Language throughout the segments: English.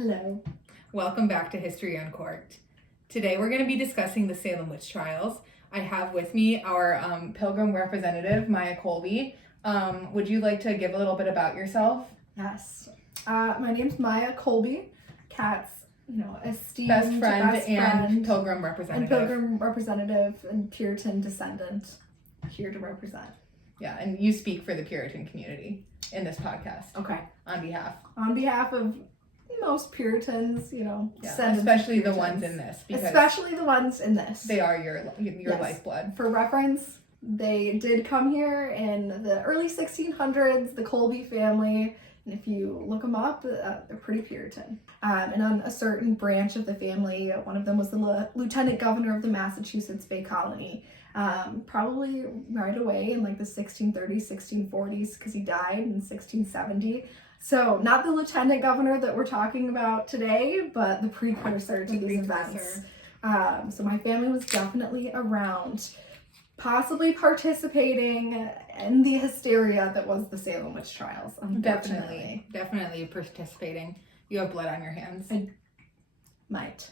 Hello. Welcome back to History Uncorked. Today we're going to be discussing the Salem Witch Trials. I have with me our Pilgrim representative, Maya Colby. Would you like to give a little bit about yourself? Yes. My name's Maya Colby. Kat's, esteemed Best friend and Pilgrim representative. And Pilgrim representative and Puritan descendant. Here to represent. Yeah, and you speak for the Puritan community in this podcast. Okay. On behalf of most Puritans, especially the ones in this. Especially the ones in this. They are your lifeblood. For reference, they did come here in the early 1600s, the Colby family. And if you look them up, they're pretty Puritan. And on a certain branch of the family, one of them was the lieutenant governor of the Massachusetts Bay Colony. Probably right away in like the 1630s, 1640s, because he died in 1670. So not the lieutenant governor that we're talking about today, but the precursor to these events. So my family was definitely around, possibly participating in the hysteria that was the Salem Witch Trials. Definitely participating. You have blood on your hands. I might.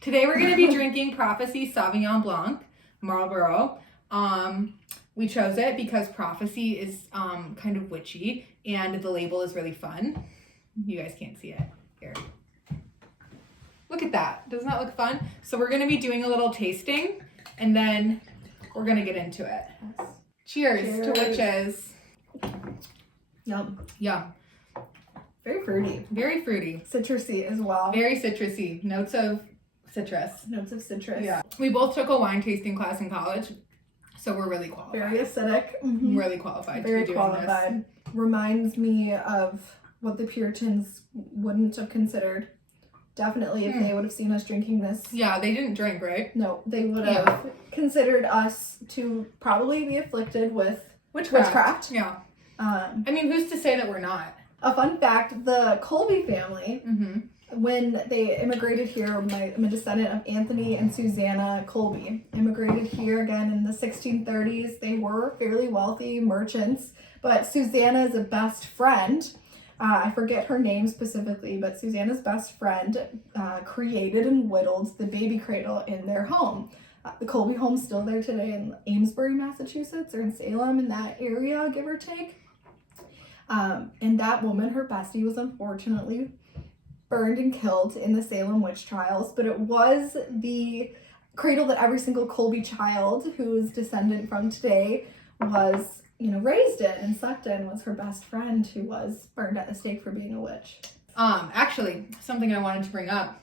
Today we're going to be drinking Prophecy Sauvignon Blanc, Marlborough. We chose it because Prophecy is kind of witchy and the label is really fun. You guys can't see it. Here. Look at that. Doesn't that look fun? So we're going to be doing a little tasting and then we're going to get into it. Yes. Cheers to witches. Yum. Yum. Very fruity. Very fruity. Citrusy as well. Very citrusy. Notes of citrus. Notes of citrus. Yeah. We both took a wine tasting class in college, so we're really qualified. Very acidic. Mm-hmm. Really qualified Very to be doing qualified. This. Reminds me of what the Puritans wouldn't have considered. Definitely if they would have seen us drinking this. Yeah, they didn't drink, right? No, they would have considered us to probably be afflicted with witchcraft. Yeah. I mean, who's to say that we're not? A fun fact, the Colby family, when they immigrated here, I'm a descendant of Anthony and Susanna Colby, immigrated here again in the 1630s. They were fairly wealthy merchants, but Susanna is a best friend. I forget her name specifically, but Susanna's best friend created and whittled the baby cradle in their home. The Colby home's still there today in Amesbury, Massachusetts, or in Salem, in that area, give or take. And that woman, her bestie, was unfortunately burned and killed in the Salem Witch Trials, but it was the cradle that every single Colby child whose descendant from today was, raised in and sucked in, was her best friend who was burned at the stake for being a witch. Actually, something I wanted to bring up.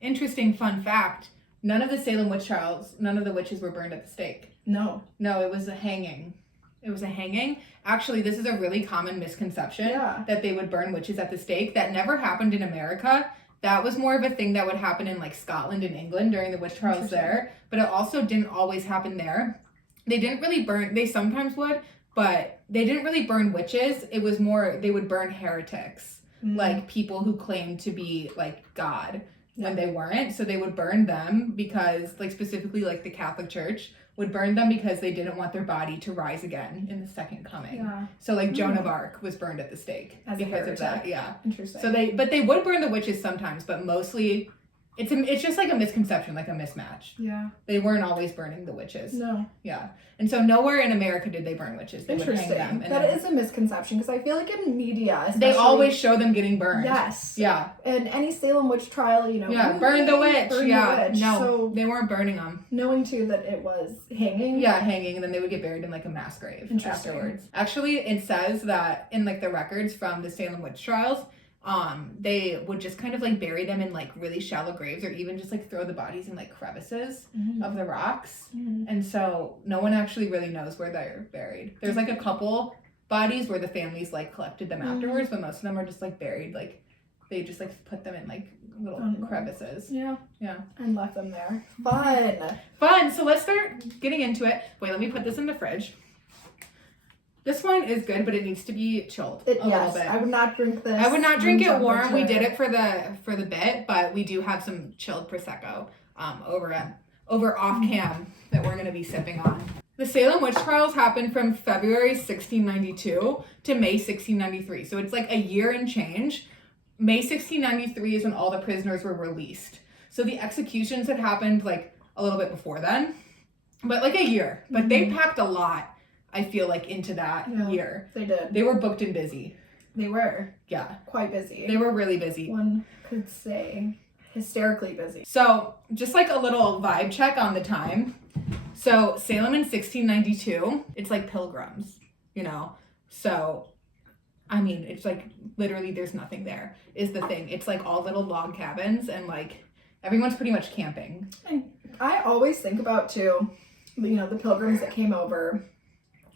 Interesting fun fact. None of the Salem Witch Trials, none of the witches were burned at the stake. No, it was a hanging. It was a hanging. Actually, this is a really common misconception that they would burn witches at the stake. That never happened in America. That was more of a thing that would happen in like Scotland and England during the witch trials there. But it also didn't always happen there. They didn't really burn, they sometimes would, but they didn't really burn witches. It was more, they would burn heretics, like people who claimed to be like God when they weren't. So they would burn them because, like specifically like the Catholic Church would burn them because they didn't want their body to rise again in the second coming. Yeah. So like Joan of Arc was burned at the stake because of that. Yeah. Interesting. So they would burn the witches sometimes, but mostly it's just like a misconception, like a mismatch. Yeah. They weren't always burning the witches. No. Yeah. And so nowhere in America did they burn witches. They would hang them. That is a misconception because I feel like in media, they always show them getting burned. Yes. Yeah. And any Salem witch trial, burn the witch. Burn the witch. No, so they weren't burning them. Knowing too that it was hanging. Yeah, hanging, and then they would get buried in like a mass grave afterwards. Actually, it says that in like the records from the Salem Witch Trials, they would just kind of like bury them in like really shallow graves, or even just like throw the bodies in like crevices of the rocks. And so no one actually really knows where they're buried. There's like a couple bodies where the families like collected them afterwards, but most of them are just like buried, like they just like put them in like little crevices. Yeah. And left them there. Fun. So let's start getting into it. Wait, let me put this in the fridge. This wine is good, but it needs to be chilled a little bit. I would not drink this. I would not drink it warm. We did it for the bit, but we do have some chilled Prosecco over off cam that we're going to be sipping on. The Salem Witch Trials happened from February 1692 to May 1693. So it's like a year and change. May 1693 is when all the prisoners were released. So the executions had happened like a little bit before then, but like a year. But they packed a lot, I feel like, into that year. They did. They were booked and busy. They were. Yeah. Quite busy. They were really busy. One could say hysterically busy. So just like a little vibe check on the time. So Salem in 1692, it's like pilgrims, you know? So, I mean, it's like literally there's nothing there is the thing. It's like all little log cabins and like everyone's pretty much camping. And I always think about too, you know, the pilgrims that came over.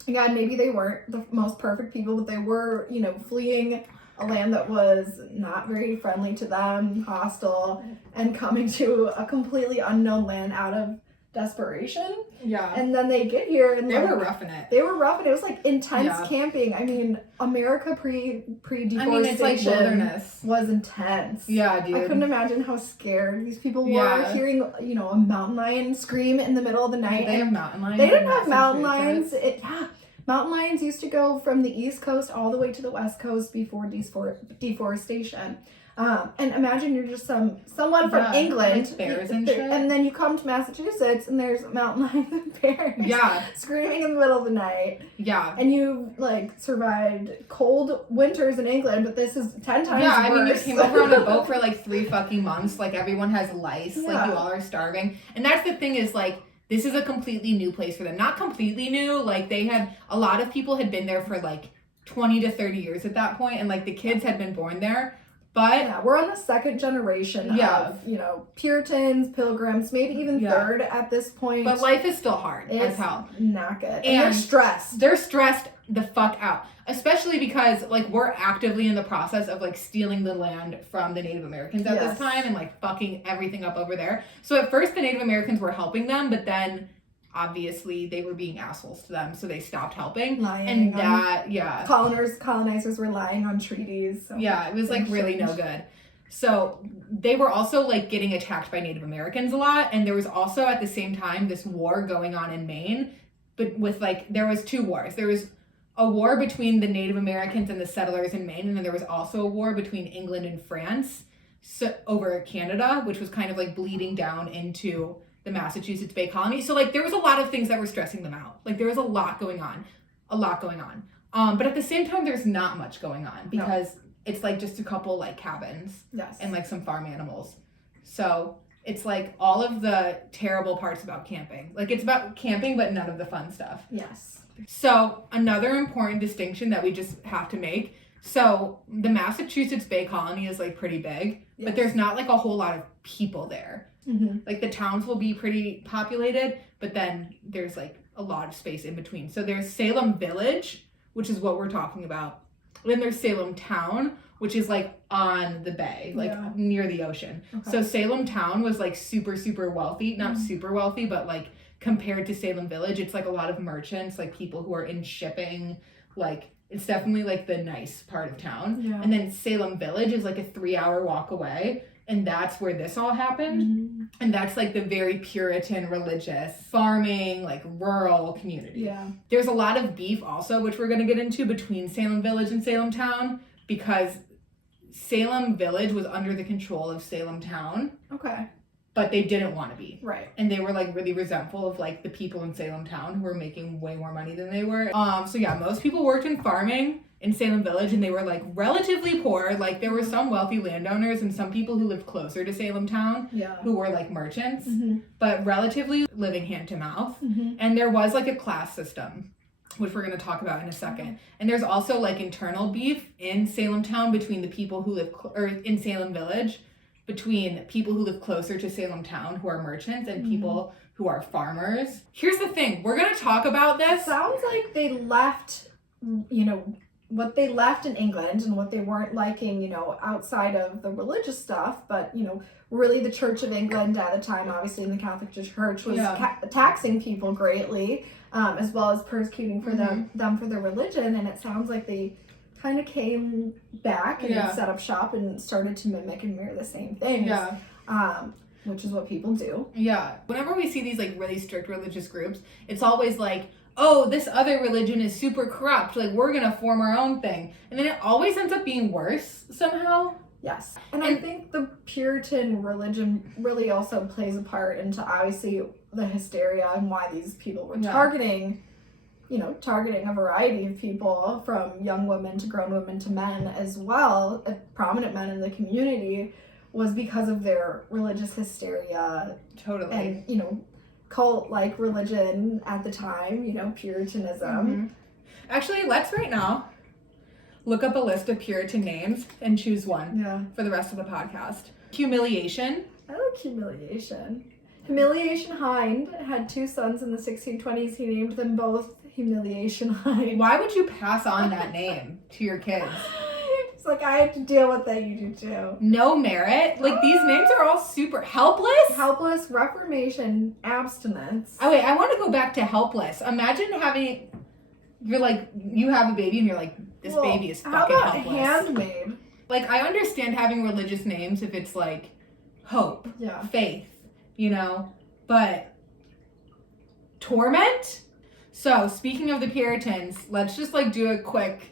Again, maybe they weren't the most perfect people, but they were, you know, fleeing a land that was not very friendly to them, hostile, and coming to a completely unknown land out of desperation. Yeah. And then they get here and they were roughing it. They were roughing it. It was like intense camping. I mean, America pre-deforestation, I mean, it's like wilderness. Was intense. Yeah, dude. I couldn't imagine how scared these people were hearing, you know, a mountain lion scream in the middle of the night. Did they have mountain lions? They didn't have mountain lions. Mountain lions used to go from the East Coast all the way to the West Coast before deforestation. And imagine you're just someone from England, like bears and shit. And then you come to Massachusetts and there's mountain lions and bears screaming in the middle of the night. Yeah. And you like survived cold winters in England, but this is 10 times worse. Yeah, I mean, you came over on a boat for like 3 fucking months. Like everyone has lice. Like you all are starving. And that's the thing is like, this is a completely new place for them. Not completely new. Like they had, a lot of people had been there for like 20 to 30 years at that point. And like the kids had been born there. But we're on the second generation of, you know, Puritans, pilgrims, maybe even third at this point. But life is still hard as hell. Not good. And they're stressed. They're stressed the fuck out. Especially because, like, we're actively in the process of, like, stealing the land from the Native Americans at this time and, like, fucking everything up over there. So at first the Native Americans were helping them, but then obviously they were being assholes to them, so they stopped helping. Lying and colonizers were lying on treaties. So it was like really no good. So they were also like getting attacked by Native Americans a lot, and there was also at the same time this war going on in Maine, but with like there was 2 wars. There was a war between the Native Americans and the settlers in Maine, and then there was also a war between England and France over Canada, which was kind of like bleeding down into the Massachusetts Bay Colony. So like there was a lot of things that were stressing them out. Like there was a lot going on. But at the same time, there's not much going on because it's like just a couple like cabins and like some farm animals. So it's like all of the terrible parts about camping. Like it's about camping, but none of the fun stuff. Yes. So another important distinction that we just have to make. So the Massachusetts Bay Colony is like pretty big, but there's not like a whole lot of people there. Mm-hmm. Like the towns will be pretty populated, but then there's like a lot of space in between. So there's Salem Village, which is what we're talking about. Then there's Salem Town, which is like on the bay, like near the ocean. Okay. So Salem Town was like super, super wealthy. Not super wealthy, but like compared to Salem Village, it's like a lot of merchants, like people who are in shipping. Like it's definitely like the nice part of town. Yeah. And then Salem Village is like a 3-hour walk away. And that's where this all happened. Mm-hmm. And that's like the very Puritan, religious, farming, like rural community. Yeah. There's a lot of beef also, which we're going to get into between Salem Village and Salem Town, because Salem Village was under the control of Salem Town. Okay. But they didn't want to be. Right. And they were like really resentful of like the people in Salem Town who were making way more money than they were. So yeah, most people worked in farming in Salem Village, and they were like relatively poor. Like there were some wealthy landowners and some people who lived closer to Salem Town who were like merchants, but relatively living hand to mouth. And there was like a class system, which we're going to talk about in a second. And there's also like internal beef in Salem Town between the people who live or in Salem Village, between people who live closer to Salem Town who are merchants and people who are farmers. Here's the thing, we're going to talk about this. It sounds like they left, you know, what they left in England and what they weren't liking, you know, outside of the religious stuff, but, you know, really the Church of England at the time, obviously in the Catholic Church, was taxing people greatly, as well as persecuting for them for their religion. And it sounds like they kind of came back and set up shop and started to mimic and mirror the same things. Which is what people do. Yeah. Whenever we see these like really strict religious groups, it's always like, oh, this other religion is super corrupt. Like, we're going to form our own thing. And then it always ends up being worse somehow. Yes. And I think the Puritan religion really also plays a part into obviously the hysteria and why these people were targeting a variety of people, from young women to grown women to men as well, prominent men in the community, was because of their religious hysteria. Totally. And, cult-like religion at the time, Puritanism. Mm-hmm. Actually, let's right now look up a list of Puritan names and choose one for the rest of the podcast. Humiliation. I like Humiliation. Humiliation Hind had 2 sons in the 1620s. He named them both Humiliation Hind. Why would you pass on that name to your kids? It's like, I have to deal with that, you do too. No merit. Like, these names are all super helpless. Helpless, Reformation, abstinence. Oh wait, I want to go back to helpless. Imagine you have a baby and you're like, this baby is fucking how about helpless. Handmaid? Like, I understand having religious names if it's like hope, faith, but torment? So, speaking of the Puritans, let's just do a quick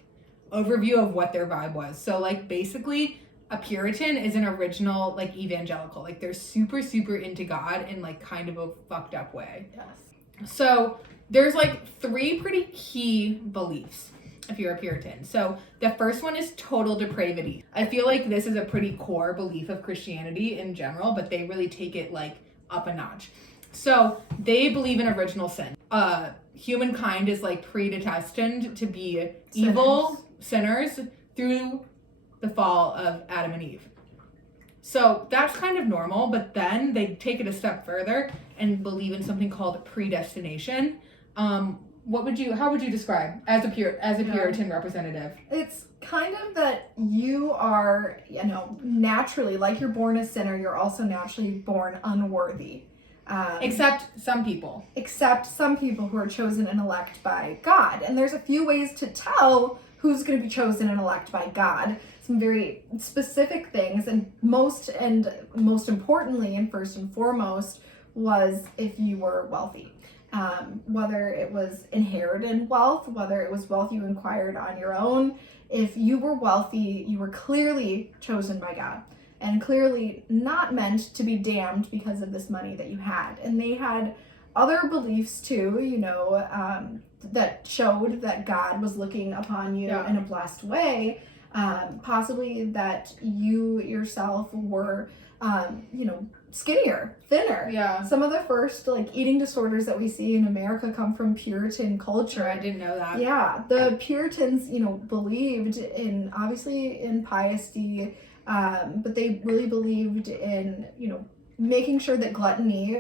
overview of what their vibe was. So, basically, a Puritan is an original, evangelical. They're super, super into God in, kind of a fucked up way. Yes. So, there's, 3 pretty key beliefs if you're a Puritan. So, the first one is total depravity. I feel like this is a pretty core belief of Christianity in general, but they really take it, up a notch. So, they believe in original sin. Humankind is, predestined to be evil sinners through the fall of Adam and Eve. So that's kind of normal, but then they take it a step further and believe in something called predestination. How would you describe as a Puritan representative? It's kind of that you are, naturally, like you're born a sinner, you're also naturally born unworthy. Except some people. Except some people who are chosen and elect by God. And there's a few ways to tell who's going to be chosen and elect by God. Some very specific things, and most importantly and first and foremost was if you were wealthy. Whether it was inherited wealth, whether it was wealth you acquired on your own. If you were wealthy, you were clearly chosen by God and clearly not meant to be damned because of this money that you had. And they had other beliefs too, that showed that God was looking upon you in a blessed way. Possibly that you yourself were, skinnier, thinner. Yeah. Some of the first eating disorders that we see in America come from Puritan culture. I didn't know that. Yeah, the Puritans, believed obviously in piety, but they really believed in, making sure that gluttony,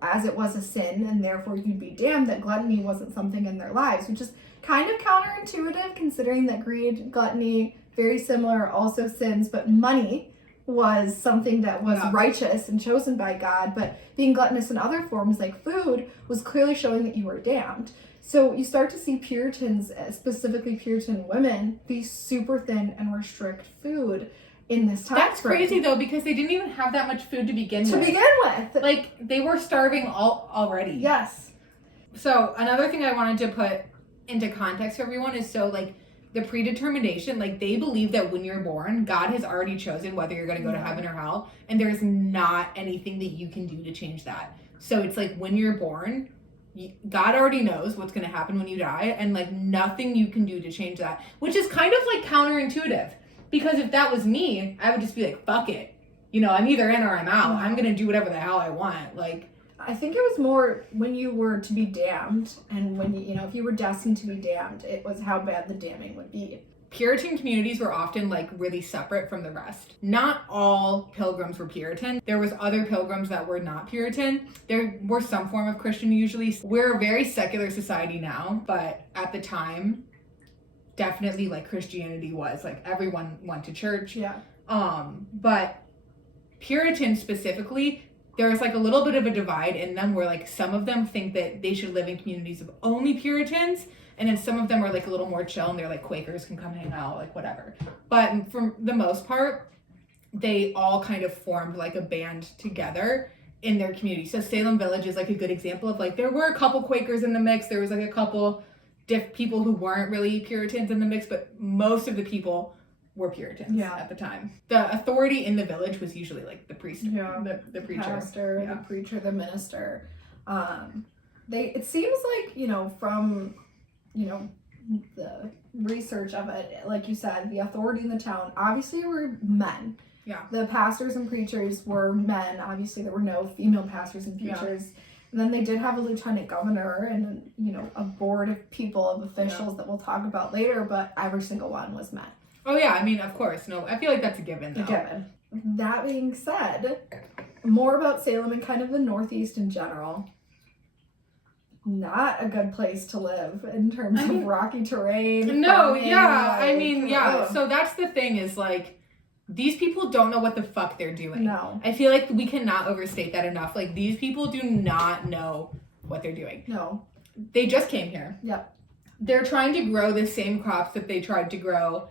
as it was a sin and therefore you'd be damned, that gluttony wasn't something in their lives, which is kind of counterintuitive considering that greed, gluttony, very similar, also sins, but money was something that was righteous and chosen by God, but being gluttonous in other forms like food was clearly showing that you were damned. So you start to see Puritans, specifically Puritan women, be super thin and restrict food in this time. That's crazy though, because they didn't even have that much food to begin with. They were starving already. Yes. So another thing I wanted to put into context for everyone is the predetermination, they believe that when you're born, God has already chosen whether you're going to go to heaven or hell, and there's not anything that you can do to change that. So it's when you're born, God already knows what's going to happen when you die, and nothing you can do to change that, which is kind of counterintuitive, because if that was me, I would just be fuck it. I'm either in or I'm out. I'm going to do whatever the hell I want. I think it was more when you were to be damned, and when if you were destined to be damned, it was how bad the damning would be. Puritan communities were often really separate from the rest. Not all pilgrims were Puritan. There was other pilgrims that were not Puritan. There were some form of Christian usually. We're a very secular society now, but at the time, definitely Christianity was everyone went to church. Yeah. But Puritans specifically, there was a little bit of a divide in them where some of them think that they should live in communities of only Puritans, and then some of them are a little more chill and they're Quakers can come hang out, whatever. But for the most part, they all kind of formed a band together in their community. So Salem Village is a good example of there were a couple Quakers in the mix. There was a couple people who weren't really Puritans in the mix, but most of the people were Puritans at the time. The authority in the village was usually like the priest, the preacher, pastor, the preacher, the minister. It seems like, you know, from, you know, the research of it, like you said, the authority in the town obviously were men. Yeah. The pastors and preachers were men. Obviously, there were no female pastors and preachers. Yeah. And then they did have a lieutenant governor and, you know, a board of people, of officials that we'll talk about later, but every single one was men. Oh, yeah. I mean, of course. No, I feel like that's a given, though. A given. That being said, more about Salem and kind of the Northeast in general. Not a good place to live in terms of rocky terrain. No, farming, yeah. I mean, yeah. So that's the thing is, like, these people don't know what the fuck they're doing. No. I feel like we cannot overstate that enough. Like, these people do not know what they're doing. No. They just came here. Yep. They're trying to grow the same crops that they tried to grow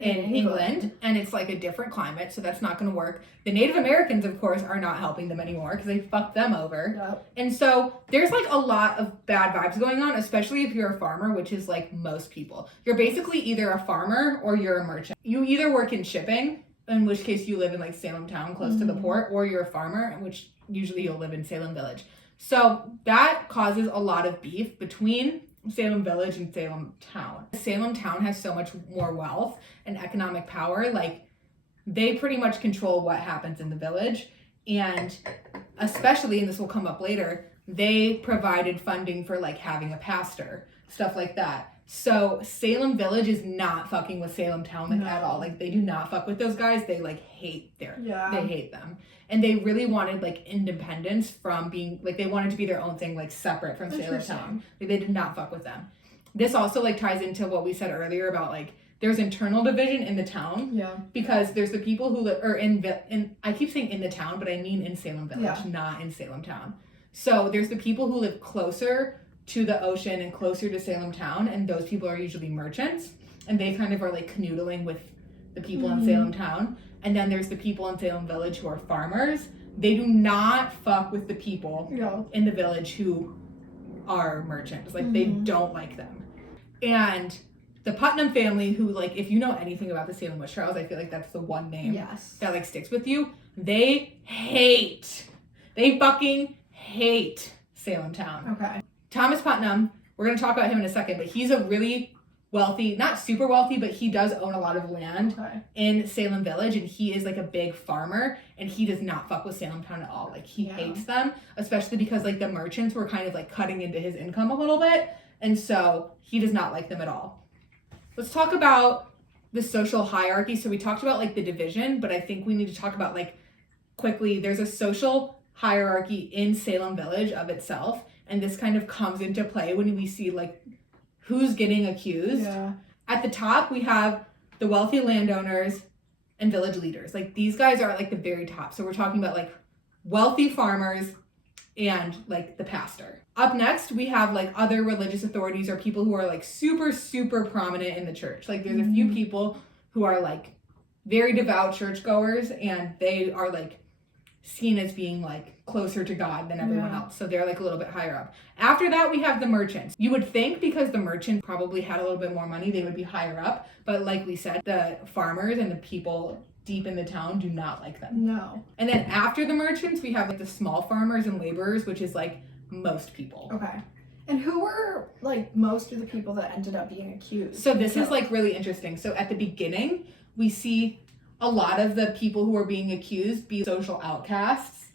in England, and it's like a different climate, so that's not going to work. The Native Americans, of course, are not helping them anymore because they fucked them over. Yep. And so there's like a lot of bad vibes going on, especially if you're a farmer, which is like most people. You're basically either a farmer or you're a merchant. You either work in shipping, in which case you live in like Salem town close to the port, or you're a farmer, in which usually you'll live in Salem village. So that causes a lot of beef between Salem village and Salem town. Salem town has so much more wealth and economic power. Like, they pretty much control what happens in the village. And especially, and this will come up later, they provided funding for like having a pastor, stuff like that. So Salem village is not fucking with Salem town at all. Like, they do not fuck with those guys. They like hate they hate them. And they really wanted like independence from being like, they wanted to be their own thing, like separate from Salem town. Like, they did not fuck with them. This also like ties into what we said earlier about like there's internal division in the town. Yeah. Because there's the people who live or in I keep saying in the town, but I mean in Salem village, not in Salem town. So there's the people who live closer to the ocean and closer to Salem town, and those people are usually merchants, and they kind of are like canoodling with the people in Salem town. And then there's the people in Salem village who are farmers. They do not fuck with the people in the village who are merchants. Like, they don't like them. And the Putnam family, who, like, if you know anything about the Salem Witch Trials, I feel like that's the one name that, like, sticks with you. They fucking hate Salem town. Okay. Thomas Putnam, we're going to talk about him in a second, but he's a really wealthy, not super wealthy, but he does own a lot of land in Salem village, and he is like a big farmer, and he does not fuck with Salem town at all. Like, he hates them, especially because like the merchants were kind of like cutting into his income a little bit, and so he does not like them at all. Let's talk about the social hierarchy. So we talked about like the division, but I think we need to talk about like quickly, there's a social hierarchy in Salem village of itself, and this kind of comes into play when we see like who's getting accused. Yeah. At the top, we have the wealthy landowners and village leaders. Like, these guys are at like the very top. So we're talking about like wealthy farmers and like the pastor. Up next, we have like other religious authorities or people who are like super, super prominent in the church. Like, there's a few people who are like very devout churchgoers, and they are like seen as being like closer to God than everyone else. So they're like a little bit higher up. After that, we have the merchants. You would think because the merchants probably had a little bit more money, they would be higher up. But like we said, the farmers and the people deep in the town do not like them. No. And then after the merchants, we have like the small farmers and laborers, which is like most people. Okay. And who were like most of the people that ended up being accused? So this is like really interesting. So at the beginning, we see a lot of the people who are being accused be social outcasts.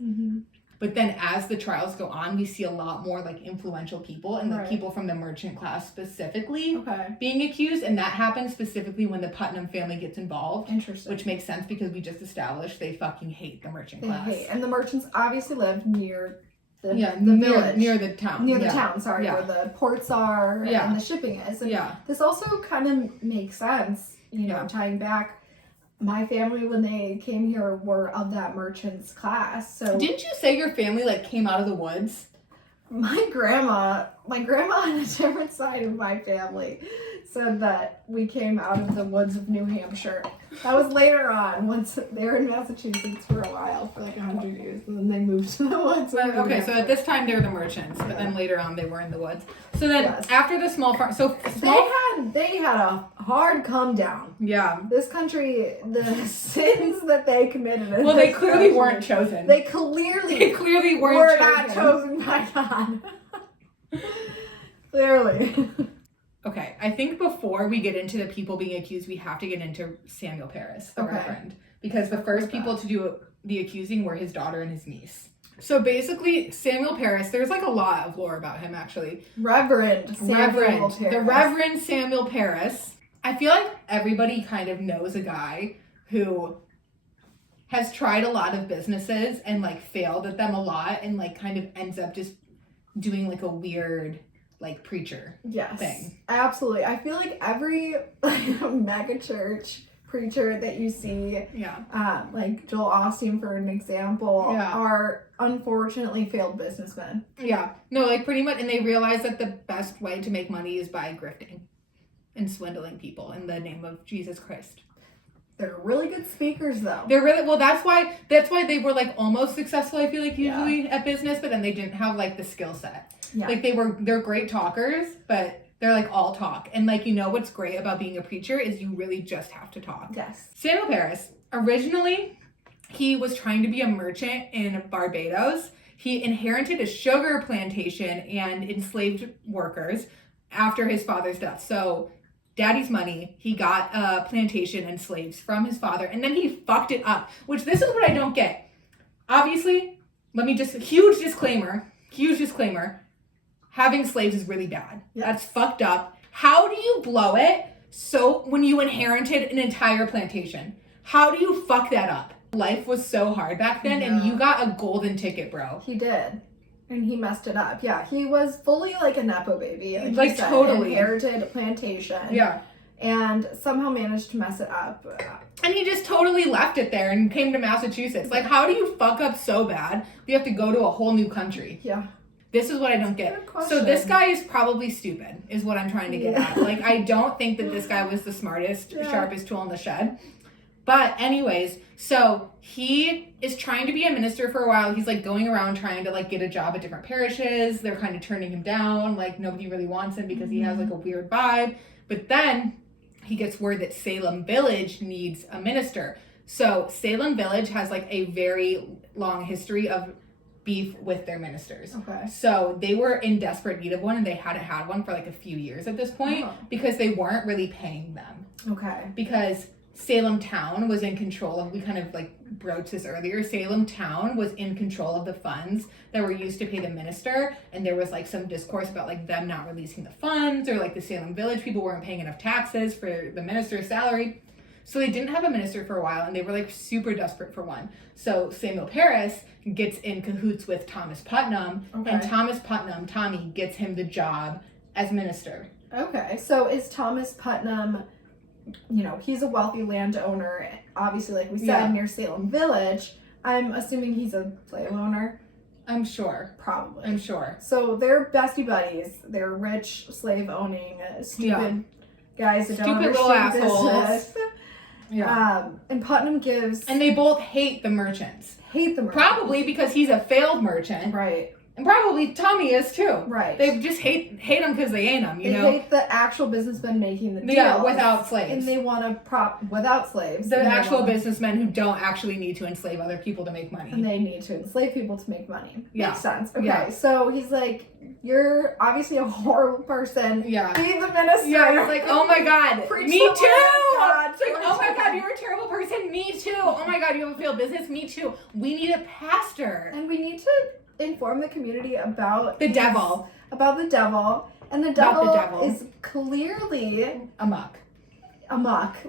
But then as the trials go on, we see a lot more like influential people and like people from the merchant class specifically being accused. And that happens specifically when the Putnam family gets involved. Interesting. Which makes sense because we just established they fucking hate the merchant class. And the merchants obviously live near the village. Near the town. Near the town, where the ports are and the shipping is. And this also kind of makes sense, you know, tying back. My family, when they came here, were of that merchant's class. So didn't you say your family like came out of the woods? My grandma on a different side of my family. said that we came out of the woods of New Hampshire. That was later on, once they were in Massachusetts for a while, for like 100 years, and then they moved to the woods. Okay, so at this time they're the merchants, but then later on they were in the woods. So then after the small farm, they had a hard come down. Yeah. This country, the sins that they committed. Well, they clearly weren't chosen. They clearly were not chosen by God. Clearly. Okay, I think before we get into the people being accused, we have to get into Samuel Parris, the Reverend. Because the first people to do the accusing were his daughter and his niece. So basically, Samuel Parris, there's like a lot of lore about him actually. Reverend Samuel Parris. The Reverend Samuel Parris. I feel like everybody kind of knows a guy who has tried a lot of businesses and like failed at them a lot and like kind of ends up just doing like a weird like preacher thing. Absolutely. I feel like every mega church preacher that you see, like Joel Osteen for an example, are unfortunately failed businessmen. Yeah. No, like pretty much, and they realize that the best way to make money is by grifting and swindling people in the name of Jesus Christ. They're really good speakers, though. They're really well. That's why they were like almost successful. I feel like usually at business, but then they didn't have like the skill set. Yeah. Like they're great talkers, but they're like all talk. And like what's great about being a preacher is you really just have to talk. Yes. Samuel Parris, originally, he was trying to be a merchant in Barbados. He inherited a sugar plantation and enslaved workers after his father's death. So daddy's money, he got a plantation and slaves from his father, and then he fucked it up, which this is what I don't get. Obviously, huge disclaimer, having slaves is really bad. Yes. That's fucked up. How do you blow it so when you inherited an entire plantation? How do you fuck that up? Life was so hard back then, and you got a golden ticket, bro. He did. And he messed it up. Yeah, he was fully like a Nepo baby. Like totally. Inherited a plantation. Yeah. And somehow managed to mess it up. And he just totally left it there and came to Massachusetts. Like, how do you fuck up so bad you have to go to a whole new country? Yeah. This is what I don't get. So this guy is probably stupid, is what I'm trying to get at. Like, I don't think that this guy was the smartest, sharpest tool in the shed. But anyways, so he is trying to be a minister for a while. He's like going around trying to like get a job at different parishes. They're kind of turning him down. Like nobody really wants him because he has like a weird vibe. But then he gets word that Salem Village needs a minister. So Salem Village has like a very long history of beef with their ministers. Okay. So they were in desperate need of one, and they hadn't had one for like a few years at this point because they weren't really paying them. Okay. Because Salem Town was in control of, we kind of like broached this earlier, Salem Town was in control of the funds that were used to pay the minister, and there was like some discourse about like them not releasing the funds, or like the Salem Village people weren't paying enough taxes for the minister's salary. So they didn't have a minister for a while, and they were like super desperate for one. So Samuel Parris gets in cahoots with Thomas Putnam, and Thomas Putnam, Tommy, gets him the job as minister. Okay, so is Thomas Putnam, he's a wealthy landowner, obviously, like we said, near Salem Village. I'm assuming he's a slave owner. I'm sure. Probably. I'm sure. So they're bestie buddies. They're rich, slave-owning, stupid guys that don't understand little assholes. Yeah. And Putnam gives... And they both hate the merchants. Probably because he's a failed merchant. Right. And probably Tommy is too. Right. They just hate him because they ain't him, They hate the actual businessmen making the deal. Yeah, without slaves. And they want to without slaves. The actual businessmen who don't actually need to enslave other people to make money. And they need to enslave people to make money. Yeah. Makes sense. Okay, so he's like, you're obviously a horrible person. Yeah. Be the minister. Yeah, it's like, oh my God. Preach me the too. God. It's like, oh my God, you're a terrible person. Me too. Oh my God, you have a failed business. Me too. We need a pastor. And we need to inform the community about the devil. About the devil. And the devil is clearly amok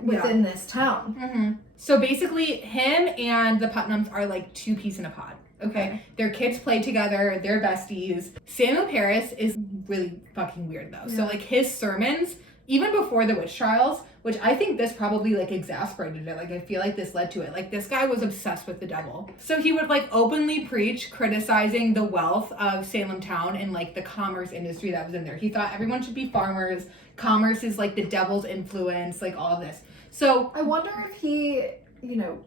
within this town. Mm-hmm. So basically, him and the Putnams are like two peas in a pod. Okay. Their kids play together. They're besties. Samuel Parris is really fucking weird though. Yeah. So like his sermons, even before the witch trials, which I think this probably like exasperated it. Like I feel like this led to it. Like this guy was obsessed with the devil. So he would like openly preach criticizing the wealth of Salem town and like the commerce industry that was in there. He thought everyone should be farmers. Commerce is like the devil's influence, like all of this. So I wonder if he,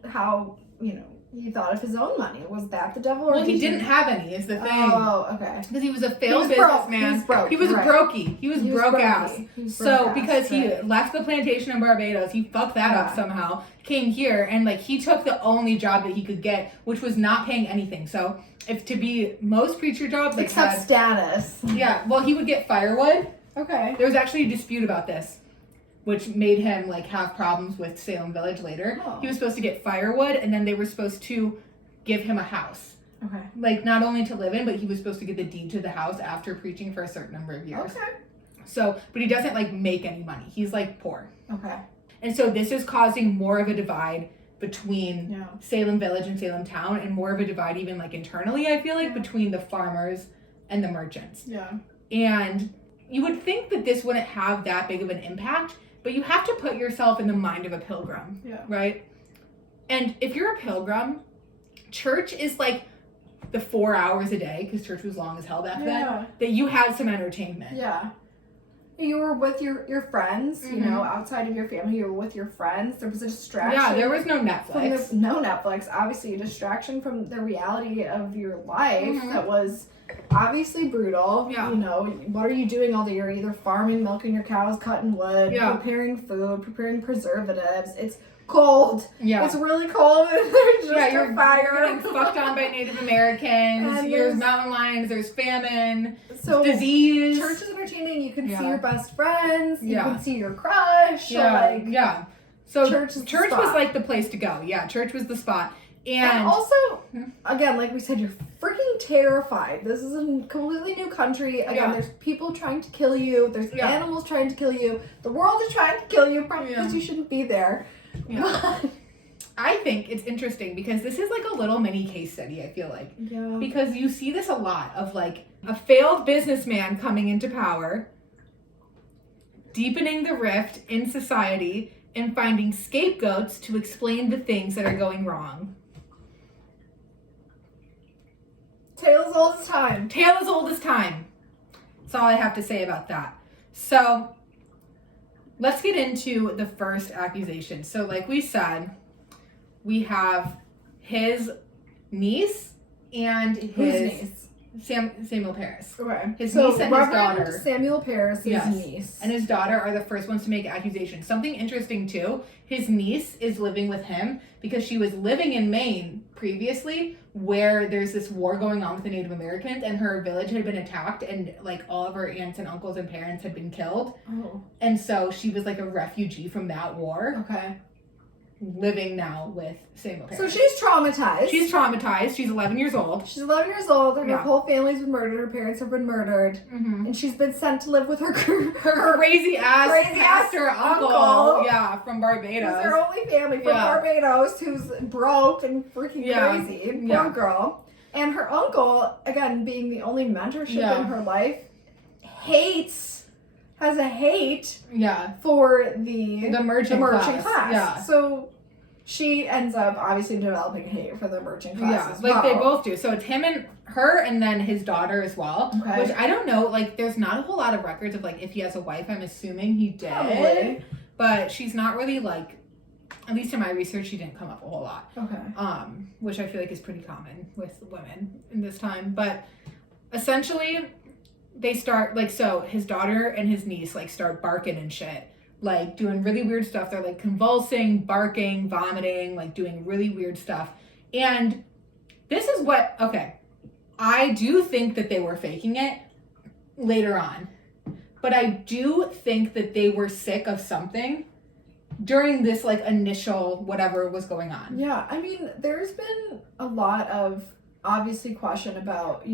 how, he thought of his own money. Was that the devil? Or well, he didn't have any, is the thing. Oh, okay. Because he was a failed businessman. He was right. brokey. He was broke ass. Because he right. left the plantation in Barbados, he fucked that up somehow, came here, and like he took the only job that he could get, which was not paying anything. So if to be most preacher jobs, like except status. Yeah, well, he would get firewood. Okay. There was actually a dispute about this, which made him like have problems with Salem Village later. Oh. He was supposed to get firewood, and then they were supposed to give him a house. Okay. Like not only to live in, but he was supposed to get the deed to the house after preaching for a certain number of years. Okay. So, but he doesn't like make any money. He's like poor. Okay. And so this is causing more of a divide between Salem Village and Salem Town, and more of a divide even like internally, I feel like, between the farmers and the merchants. Yeah. And you would think that this wouldn't have that big of an impact, but you have to put yourself in the mind of a pilgrim, right? And if you're a pilgrim, church is like the 4 hours a day, because church was long as hell back then, that you had some entertainment. Yeah. You were with your friends, outside of your family, you were with your friends. There was a distraction. Yeah, there was no Netflix. No Netflix. Obviously, a distraction from the reality of your life that was obviously brutal. Yeah. What are you doing all day? You're either farming, milking your cows, cutting wood, preparing food, preparing preservatives. It's cold. Yeah. It's really cold. And there's just you're a fire. You're getting fucked on by Native Americans. And There's mountain lions. There's famine. So disease. Church is entertaining. You can see your best friends. You can see your crush. So church was like the place to go. Yeah, church was the spot. And also, again, like we said, you're freaking terrified. This is a completely new country. Again, there's people trying to kill you. There's animals trying to kill you. The world is trying to kill you, probably because you shouldn't be there. Yeah. I think it's interesting because this is like a little mini case study, I feel like. Yeah. Because you see this a lot of like a failed businessman coming into power, deepening the rift in society, and finding scapegoats to explain the things that are going wrong. Tale as old as time. Tale as old as time. That's all I have to say about that. So, let's get into the first accusation. So, like we said, we have his niece and his... Whose niece? Samuel Parris. Okay. His niece and his daughter. Samuel Parris' niece. And his daughter are the first ones to make accusations. Something interesting too, his niece is living with him because she was living in Maine previously, where there's this war going on with the Native Americans, and her village had been attacked, and like all of her aunts and uncles and parents had been killed. Oh. And so she was like a refugee from that war. Okay. Living now with Samuel Parris. So she's traumatized. She's 11 years old. She's 11 years old, and her whole family's been murdered. Her parents have been murdered. Mm-hmm. And she's been sent to live with her crazy ass pastor uncle. Yeah, from Barbados. Who's her only family from Barbados, who's broke and freaking crazy. Poor girl. And her uncle, again, being the only mentorship in her life, has a hate for the merchant class. Yeah. So she ends up obviously developing hate for the merchant class. Yeah, they both do. So it's him and her, and then his daughter as well. Okay. Which I don't know, like there's not a whole lot of records of like if he has a wife. I'm assuming he did. Probably. But she's not really like, at least in my research, she didn't come up a whole lot. Okay. Which I feel like is pretty common with women in this time. But essentially, they start like, so his daughter and his niece like start barking and shit, like doing really weird stuff. They're like convulsing, barking, vomiting, like doing really weird stuff. And this is what, I do think that they were faking it later on, but I do think that they were sick of something during this like initial whatever was going on. Yeah, I mean, there's been a lot of obviously question about,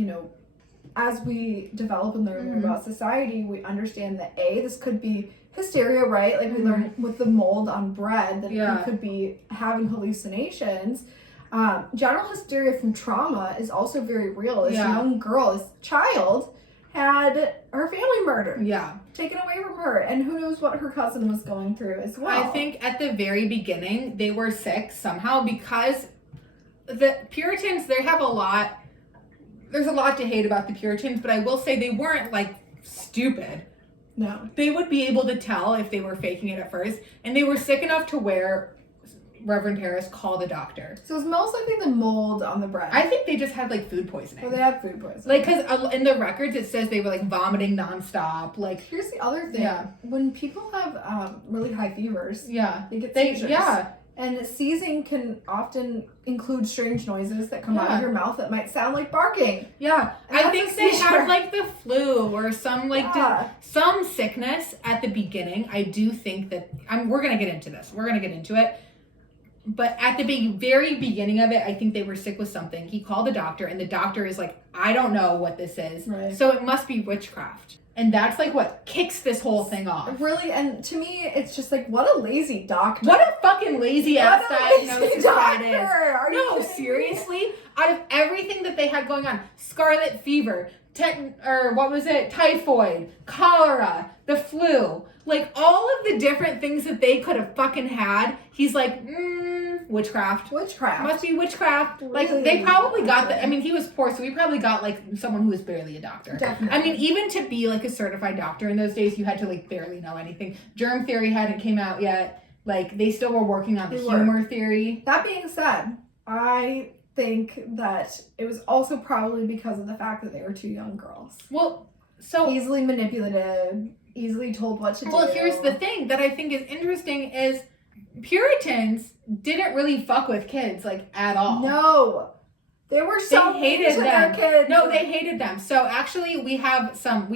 as we develop and learn about society, we understand that this could be hysteria, right? Like we learned with the mold on bread that you could be having hallucinations. General hysteria from trauma is also very real. This young girl, this child, had her family murdered. Yeah. Taken away from her. And who knows what her cousin was going through as well. I think at the very beginning, they were sick somehow because the Puritans, they have there's a lot to hate about the Puritans, but I will say they weren't, like, stupid. No. They would be able to tell if they were faking it at first, and they were sick enough to where Reverend Harris called a doctor. So it's most likely the mold on the bread. I think they just had, like, food poisoning. Well, they had food poisoning. Like, because in the records it says they were, like, vomiting nonstop. Like, here's the other thing. Yeah. When people have really high fevers, yeah, they get seizures. Yeah. And seizing can often include strange noises that come out of your mouth that might sound like barking. Yeah. I think they had, like, the flu or some, like, some sickness at the beginning. I do think that, we're going to get into this. We're going to get into it. But at the very beginning of it, I think they were sick with something. He called the doctor, and the doctor is like, I don't know what this is. Right. So it must be witchcraft. And that's, like, what kicks this whole thing off. Really, and to me, it's just like, what a lazy doctor. What a fucking lazy-ass diagnosis that is. Are No, seriously? Out of everything that they had going on, scarlet fever, typhoid, cholera, the flu, like, all of the different things that they could have fucking had, he's like, witchcraft. Witchcraft. Must be witchcraft. Really? Like, they probably got he was poor, so he probably got, like, someone who was barely a doctor. Definitely. I mean, even to be, like, a certified doctor in those days, you had to, like, barely know anything. Germ theory hadn't came out yet. Like, they still were working on the humor theory. That being said, I think that it was also probably because of the fact that they were two young girls. Well, so... easily manipulated, easily told what to do. Well, here's the thing that I think is interesting is Puritans didn't really fuck with kids, like, at all. No. They were so hated mean to their kids. No, they hated them. So actually we have some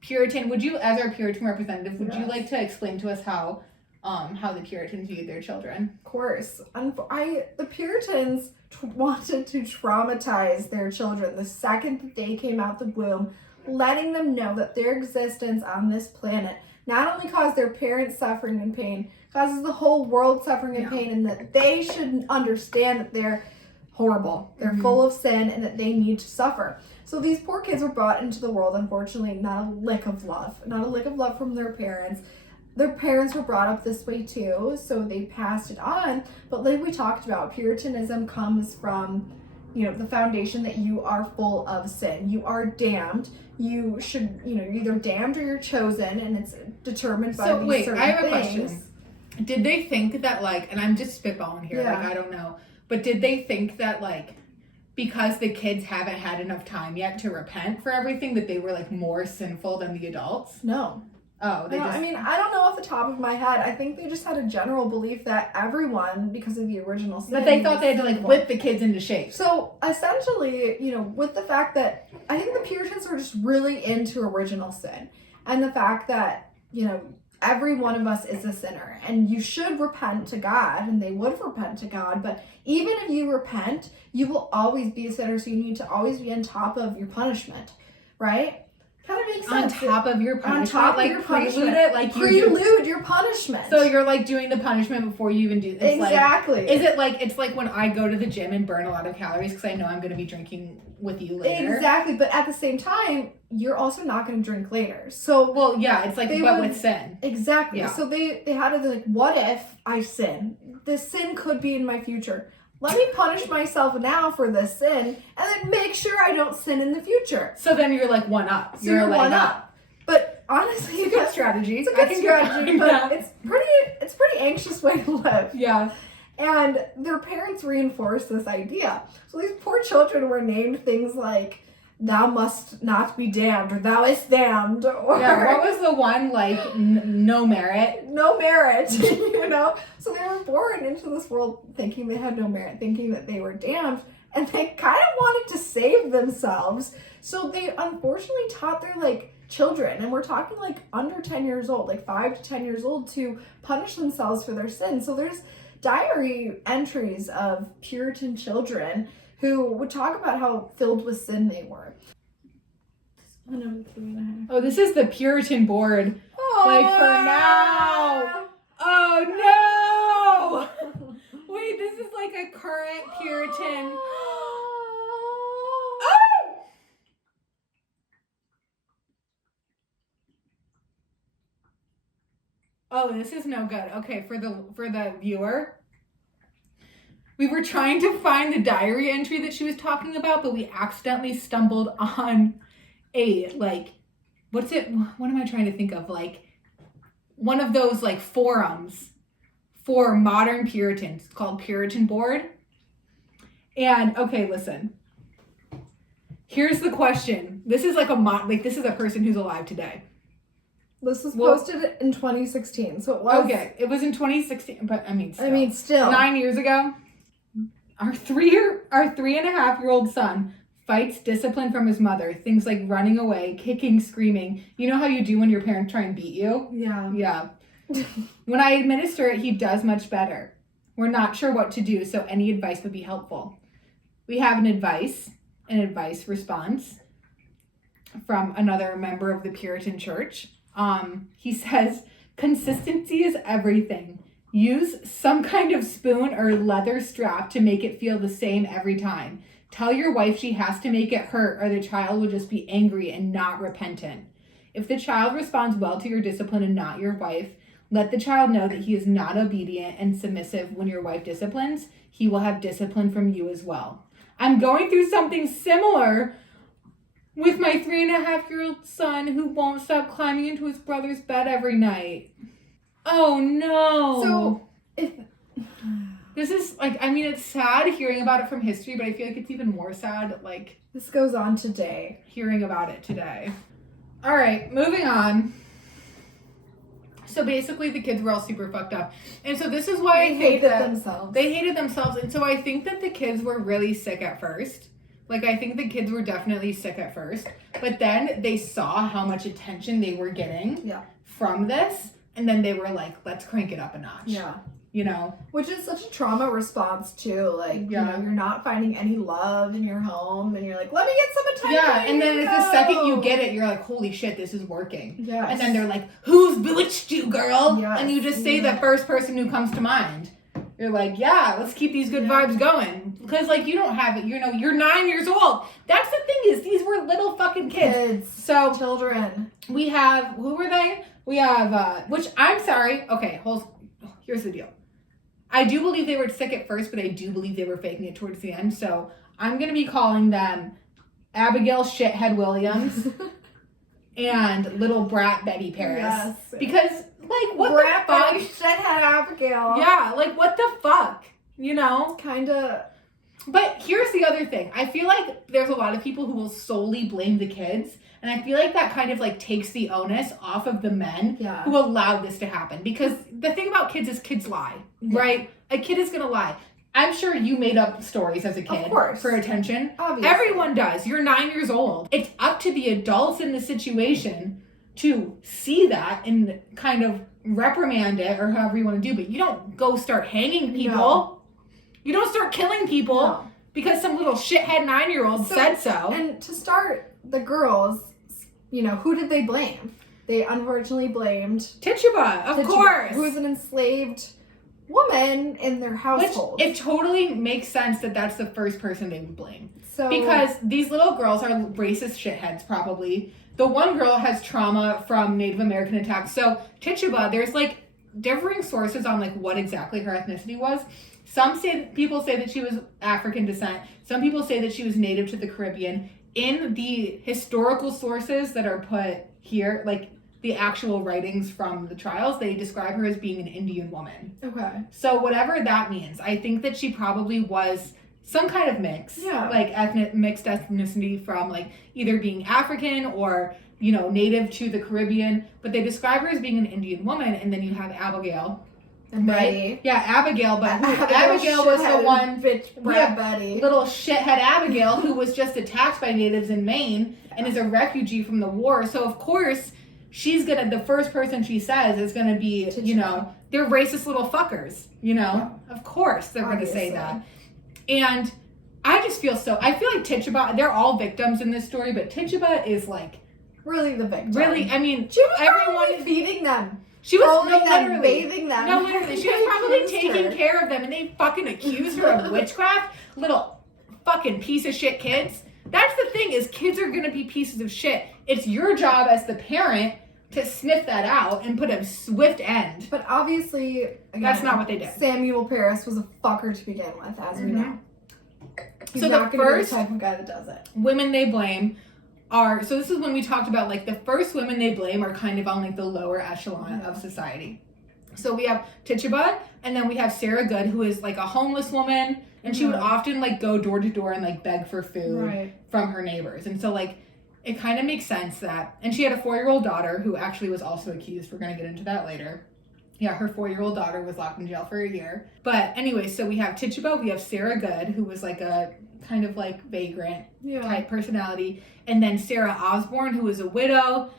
Puritan, as our Puritan representative, would you like to explain to us how the Puritans viewed their children? Of course. The Puritans wanted to traumatize their children the second that they came out the womb, letting them know that their existence on this planet not only caused their parents suffering and pain, causes the whole world suffering and pain, and that they should understand that they're horrible. They're full of sin and that they need to suffer. So these poor kids were brought into the world, unfortunately, not a lick of love from their parents. Their parents were brought up this way too, so they passed it on. But like we talked about, Puritanism comes from, the foundation that you are full of sin. You are damned. You should, you're either damned or you're chosen, and it's determined by these certain things. I have a question. Did they think that, like, and I'm just spitballing here, like, I don't know, but did they think that, like, because the kids haven't had enough time yet to repent for everything, that they were, like, more sinful than the adults? No. Oh, I mean, I don't know off the top of my head. I think they just had a general belief that everyone, because of the original sin, that they thought they had to, like, whip the kids into shape. So essentially, with the fact that I think the Puritans were just really into original sin, and the fact that every one of us is a sinner, and you should repent to God, and they would repent to God. But even if you repent, you will always be a sinner. So you need to always be on top of your punishment, right? Kind of makes sense. On top of your punishment, prelude your punishment. So you're, like, doing the punishment before you even do this. Exactly. It's like when I go to the gym and burn a lot of calories because I know I'm going to be drinking with you later. Exactly, but at the same time, you're also not going to drink later. So, well, yeah, it's like with sin. Exactly. Yeah. So they had to be like, what if I sin? This sin could be in my future. Let me punish myself now for this sin, and then make sure I don't sin in the future. So then you're like one up. So you're one up. But honestly, it's a good strategy. It's a good strategy, but it's pretty anxious way to live. Yeah. And their parents reinforced this idea. So these poor children were named things like, thou must not be damned, or thou is damned, or... Yeah, what was the one, like, no merit? No merit, So they were born into this world thinking they had no merit, thinking that they were damned, and they kind of wanted to save themselves. So they unfortunately taught their, like, children, and we're talking, like, under 10 years old, like 5 to 10 years old, to punish themselves for their sins. So there's diary entries of Puritan children who would talk about how filled with sin they were. Oh, this is the Puritan board. Oh, like, for now. Oh, no! Wait, this is like a current Puritan. Oh! Oh, this is no good. Okay, for the viewer, we were trying to find the diary entry that she was talking about, but we accidentally stumbled on a, like, what am I trying to think of? Like, one of those, like, forums for modern Puritans called Puritan Board. And, okay, listen. Here's the question. This is like this is a person who's alive today. This was posted in 2016, so it was... Okay, it was in 2016, but still. 9 years ago. Our 3.5-year-old son fights discipline from his mother. Things like running away, kicking, screaming. You know how you do when your parents try and beat you? Yeah. Yeah. When I administer it, he does much better. We're not sure what to do, so any advice would be helpful. We have an advice response from another member of the Puritan Church. He says, consistency is everything. Use some kind of spoon or leather strap to make it feel the same every time. Tell your wife she has to make it hurt or the child will just be angry and not repentant. If the child responds well to your discipline and not your wife, let the child know that he is not obedient and submissive when your wife disciplines. He will have discipline from you as well. I'm going through something similar with my 3.5-year-old son who won't stop climbing into his brother's bed every night. Oh no. So, this is it's sad hearing about it from history, but I feel like it's even more sad, this goes on today. Hearing about it today. All right, moving on. So basically the kids were all super fucked up. And so this is why They hated themselves. And so I think that the kids were really sick at first. I think the kids were definitely sick at first. But then they saw how much attention they were getting from this. And then they were like, let's crank it up a notch. Yeah. You know? Which is such a trauma response, too. You're not finding any love in your home. And you're like, let me get some attention. Yeah, and then the second you get it, you're like, holy shit, this is working. Yes. And then they're like, who's bewitched you, girl? Yes. And you just say the first person who comes to mind. You're like, yeah, let's keep these good vibes going. Because, you don't have it, you're 9 years old. That's the thing is, these were little fucking kids. So, children. We have, who were they? We have, which, I'm sorry. Okay, here's the deal. I do believe they were sick at first, but I do believe they were faking it towards the end. So, I'm going to be calling them Abigail Shithead Williams and little brat Betty Paris. Yes. Because, what brat the fuck? Betty Shithead Abigail. Yeah, what the fuck? You know? Kinda. But here's the other thing. I feel like there's a lot of people who will solely blame the kids. And I feel like that kind of takes the onus off of the men who allowed this to happen. Because the thing about kids is kids lie, right? A kid is going to lie. I'm sure you made up stories as a kid for attention. Obviously. Everyone does. You're 9 years old. It's up to the adults in the situation to see that and kind of reprimand it or however you want to do. But you don't go start hanging people. No. You don't start killing people because some little shithead 9-year-old said so. And to start, the girls, who did they blame? They unfortunately blamed Tituba, of course. Who was an enslaved woman in their household. Which it totally makes sense that that's the first person they would blame. So, because these little girls are racist shitheads, probably. The one girl has trauma from Native American attacks. So Tituba, there's differing sources on what exactly her ethnicity was. Some people say that she was African descent. Some people say that she was native to the Caribbean. In the historical sources that are put here, the actual writings from the trials, they describe her as being an Indian woman. Okay. So whatever that means, I think that she probably was some kind of mix. Yeah. Mixed ethnicity from either being African or, native to the Caribbean. But they describe her as being an Indian woman. And then you have Abigail. And Betty. Yeah, Abigail, but Abigail was the one Betty. Little shithead Abigail who was just attacked by natives in Maine and is a refugee from the war. So of course she's the first person she says is gonna be, they're racist little fuckers, Of course they're gonna say that. And I feel like Tituba, they're all victims in this story, but Tituba is really the victim. Really, I mean, she was everyone feeding them. She was literally bathing them. No, literally. She was probably taking care of them, and they fucking accused her of witchcraft. Little fucking piece of shit kids. That's the thing is kids are gonna be pieces of shit. It's your job as the parent to sniff that out and put a swift end. But obviously, again, that's not what they did. Samuel Paris was a fucker to begin with, as we know. He's so not the gonna be first the type of guy that does it. women they blame are, so this is when we talked about like the first women they blame are kind of on like the lower echelon of society. So we have Tituba, and then we have Sarah Good, who is like a homeless woman, and she would often like go door to door and like beg for food from her neighbors. And so like it kind of makes sense that, and she had a 4-year-old daughter who actually was also accused. We're going to get into that later. Yeah, her 4-year-old daughter was locked in jail for a year. But anyway, so we have Tituba, we have Sarah Good, who was like a kind of like vagrant type personality. And then Sarah Osborne, who was a widow.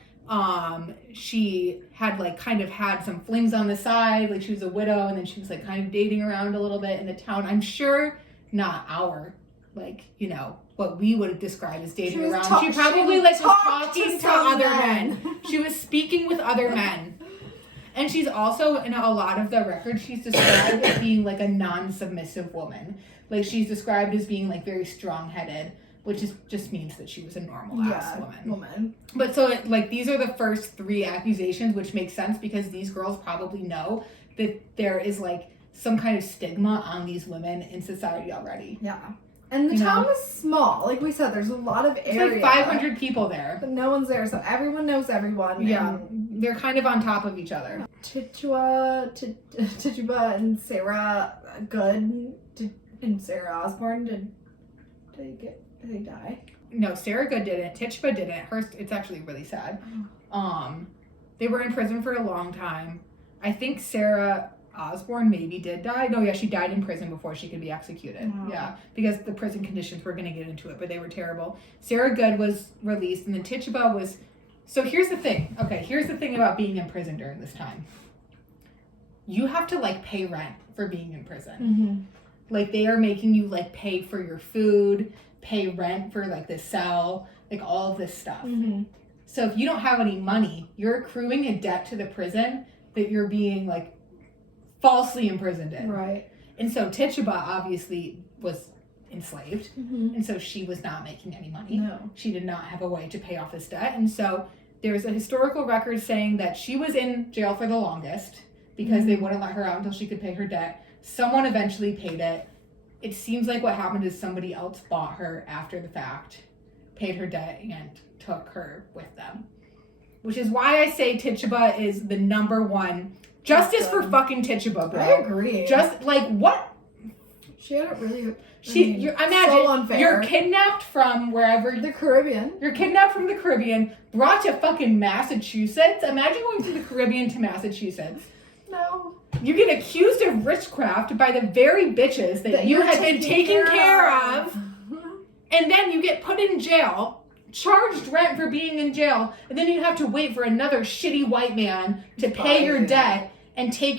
She had like kind of had some flings on the side, like she was a widow, and then she was like kind of dating around a little bit in the town. I'm sure not our, like, you know, what we would describe as dating around. She probably like was talking to other men. She was speaking with other men. And she's also, in a lot of the records, she's described as being like a non-submissive woman. Like she's described as being like very strong-headed, which just means that she was a normal ass woman. But so like these are the first 3 accusations, which makes sense because these girls probably know that there is like some kind of stigma on these women in society already. Yeah. And the town is small. Like we said, there's a lot of area. There's like 500 people there. But no one's there, so everyone knows everyone. Yeah. They're kind of on top of each other. Tituba and Sarah Good and Sarah Osborne, did they die? No, Sarah Good didn't. Tituba didn't. It's actually really sad. They were in prison for a long time. I think Sarah Osborne maybe did die. No, yeah, she died in prison before she could be executed. Wow. Yeah, because the prison conditions, we're going to get into it, but they were terrible. Sarah Good was released, and then Tituba was... So here's the thing. Okay, here's the thing about being in prison during this time. You have to, like, pay rent for being in prison. Mm-hmm. Like, they are making you, like, pay for your food, pay rent for, like, the cell, like, all of this stuff. Mm-hmm. So if you don't have any money, you're accruing a debt to the prison that you're being, like, falsely imprisoned in. Right. And so Tituba obviously was enslaved. Mm-hmm. And so she was not making any money. No. She did not have a way to pay off this debt. And so there's a historical record saying that she was in jail for the longest because they wouldn't let her out until she could pay her debt. Someone eventually paid it. It seems like what happened is somebody else bought her after the fact, paid her debt, and took her with them. Which is why I say Tituba is the number one. Justice for fucking Tituba, bro. I agree. Just, like, what? She had it really... Imagine, so unfair. You're kidnapped from wherever... The Caribbean. You're kidnapped from the Caribbean, brought to fucking Massachusetts. Imagine going from the Caribbean to Massachusetts. No. You get accused of witchcraft by the very bitches that you had been taking care of. And then you get put in jail, charged rent for being in jail, and then you have to wait for another shitty white man to pay your debt and take you